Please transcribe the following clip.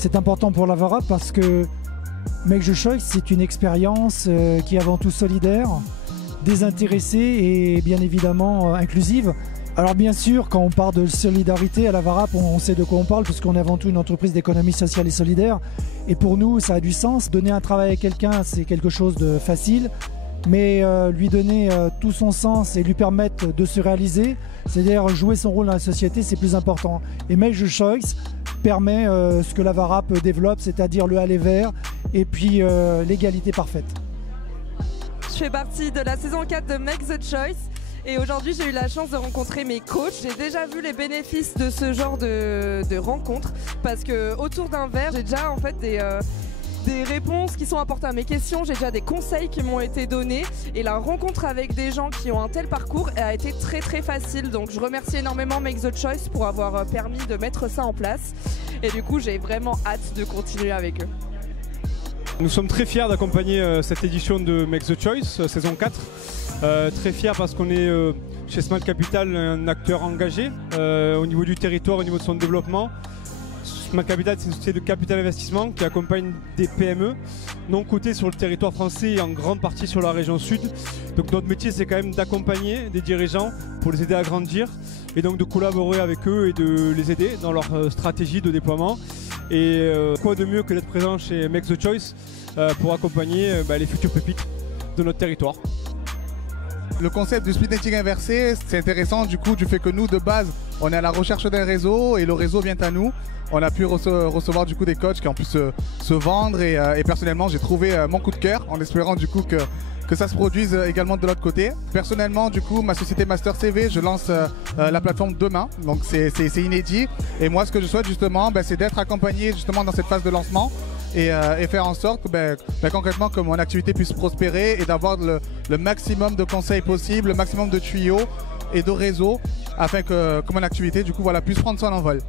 c'est important pour l'Avarap parce que Make the Choice, c'est une expérience qui est avant tout solidaire, désintéressée et bien évidemment inclusive. Alors bien sûr, quand on parle de solidarité à l'Avarap, on sait de quoi on parle puisqu'on est avant tout une entreprise d'économie sociale et solidaire. Et pour nous, ça a du sens. Donner un travail à quelqu'un, c'est quelque chose de facile. Mais lui donner tout son sens et lui permettre de se réaliser, c'est-à-dire jouer son rôle dans la société, c'est plus important. Et Make the Choice permet ce que l'Avarap développe, c'est-à-dire le aller vers et puis l'égalité parfaite. Je fais partie de la saison 4 de Make the Choice et aujourd'hui j'ai eu la chance de rencontrer mes coachs. J'ai déjà vu les bénéfices de ce genre de rencontres parce que autour d'un verre, j'ai déjà en fait des réponses qui sont apportées à mes questions, j'ai déjà des conseils qui m'ont été donnés et la rencontre avec des gens qui ont un tel parcours a été très facile. Donc je remercie énormément Make the Choice pour avoir permis de mettre ça en place et du coup j'ai vraiment hâte de continuer avec eux. Nous sommes très fiers d'accompagner cette édition de Make the Choice, saison 4. Très fiers parce qu'on est chez Smart Capital un acteur engagé au niveau du territoire, au niveau de son développement. Smart Capital, c'est une société de capital investissement qui accompagne des PME non cotées sur le territoire français et en grande partie sur la région sud. Donc notre métier, c'est quand même d'accompagner des dirigeants pour les aider à grandir et donc de collaborer avec eux et de les aider dans leur stratégie de déploiement. Et quoi de mieux que d'être présent chez Make the Choice pour accompagner les futures pépites de notre territoire. Le concept du speed dating inversé, c'est intéressant du coup du fait que nous de base on est à la recherche d'un réseau et le réseau vient à nous. On a pu recevoir du coup des coachs qui ont pu se vendre et personnellement j'ai trouvé mon coup de cœur en espérant du coup que ça se produise également de l'autre côté. Personnellement du coup ma société Master CV, je lance la plateforme demain, donc c'est inédit et moi ce que je souhaite justement c'est d'être accompagné justement dans cette phase de lancement et faire en sorte concrètement que mon activité puisse prospérer et d'avoir le maximum de conseils possibles, le maximum de tuyaux et de réseaux afin que mon activité du coup puisse prendre son envol.